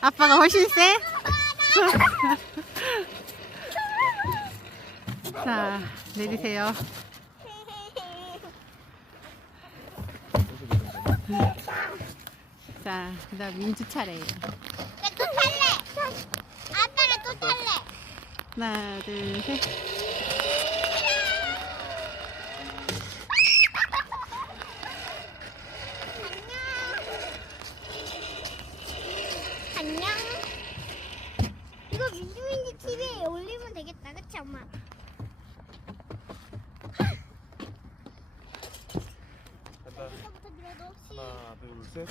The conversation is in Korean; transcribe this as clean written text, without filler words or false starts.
아빠가 훨씬 세? 자, 내리세요. 자, 그 다음 민주 차례예요. 나 또 탈래. 아빠가 또 탈래. 하나, 둘, 셋. 안녕. 이거 민주민지 TV에 올리면 되겠다. 그치 엄마? 간다. 이거부터 밀어도 혹시 하나, 둘, 셋.